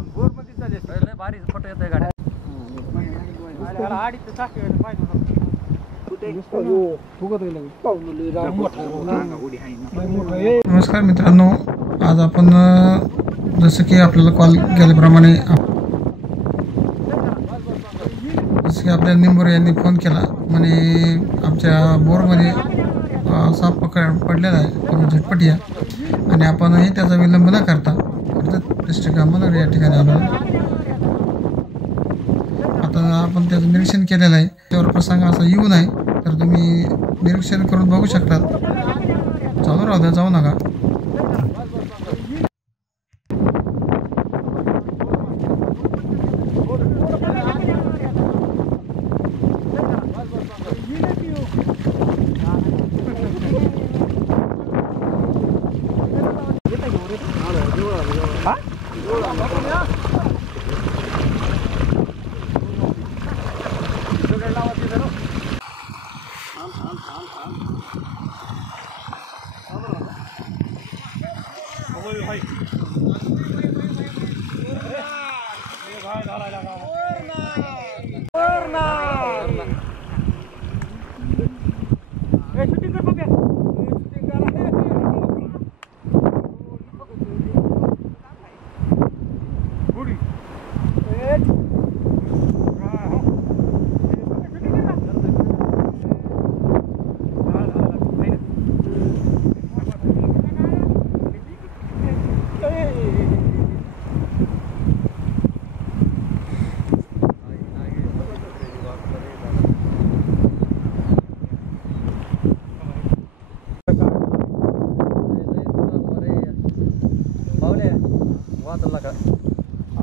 बोरमध्ये चालेल लय भारी फोटो येतोय गाड्या आडीच चाक नमस्कार मित्रांनो, आज आपण जसं की आपल्याला कॉल केल्याप्रमाणे जसं की आपल्या निंबोरे यांनी फोन केला म्हणे आमच्या बोरमध्ये साप पडलेला आहे झटपट या आणि आपणही त्याचा विलंब न करता डिस्ट्रिक्ट अहमदनगर या ठिकाणी आलो. आता आपण त्याचं निरीक्षण केलेलं आहे. त्यावर प्रसंग असा येऊ नये तर तुम्ही निरीक्षण करून बघू शकता. चालू राहू द्या, जाऊ नका.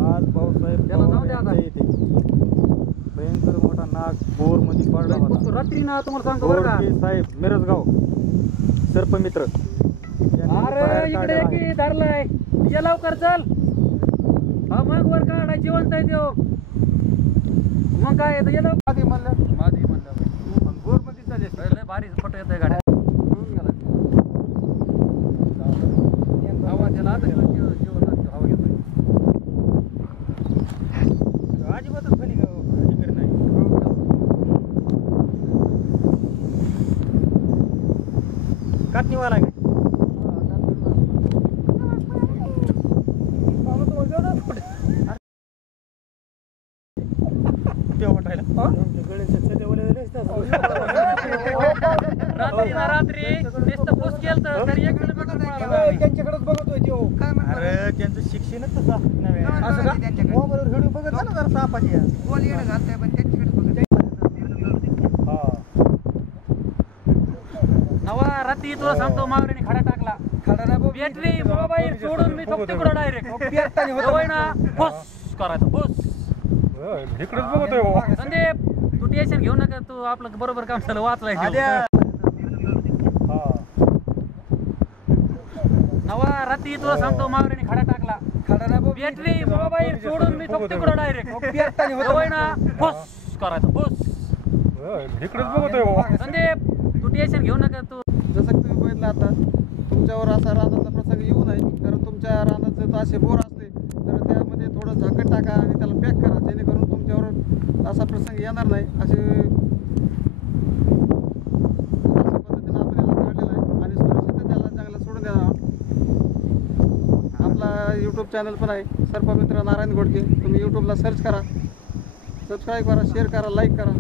आज भाऊसाहेब येते भयंकर मोठा नाग बोर मध्ये पडला होता रात्री ना. तुम्हाला सांगतो बरं का साहेब, मिरजगाव सर्पमित्र. अरे इकडे की धरलाय, ये लवकर चल. हा मग वर काढा, जिवंत आहे देव. मग काय येतं, ये लवकर. आधी म्हणलं बोर मध्ये चालेल लय भारी फोटो येतोय गाड्या आवाज याला आता हवा घेतोय. अजिबातच फणी इकडे नाही. कातनीवाला आहे रात्री नुसतं पोस्ट केलं तर त्यांच्याकडेच बघतोय तो. अरे त्यांचं शिक्षणच तसं असं का मोबाईलवर व्हिडिओ बघत ना जरा सापाची गोल येणं घालतोय पण त्यांच्याकडेच बघत. नवा रात्री तुला सांगतो मावऱ्याने खडा टाकला. खडा बॅटरी मोबाईल सोडून मी फक्त तिकडं डायरेक्ट ना फुस करायचं फुस इकडेच बघतोय. संदीप तू टेन्शन घेऊ नका, तू आपलं बरोबर काम झालं वाचलाय. नवा रात्री तुला सांगतो मावऱ्याने खडा टाकला. खडा बॅटरी मोबाईल सोडून मी फक्त तिकडं डायरेक्ट ना फुस करायचं फुस इकडेच बघतोय. संदीप तू टेन्शन घेऊ नका, तू जसं तुम्ही बघितलं आता तुमच्यावर असा रानाचा प्रसंग येऊ नये, कारण तुमच्या रानात जर असे बोर असले तर त्यामध्ये थोडं झाकण टाका आणि त्याला पॅक करा, जेणेकरून तुमच्यावर असा प्रसंग येणार नाही. अशा पद्धतीने आपल्याला काढलेला आहे आणि सुरक्षित त्याला जंगलात सोडून द्या. आपला यूट्यूब चॅनल पण आहे सर्पमित्र नारायण घोडके. तुम्ही यूट्यूबला सर्च करा, सबस्क्राईब करा, शेअर करा, लाईक करा.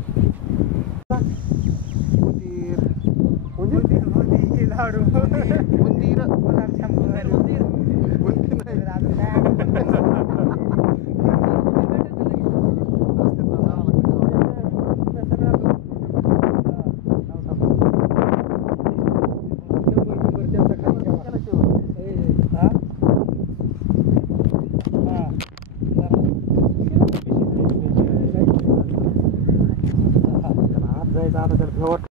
जायचं आता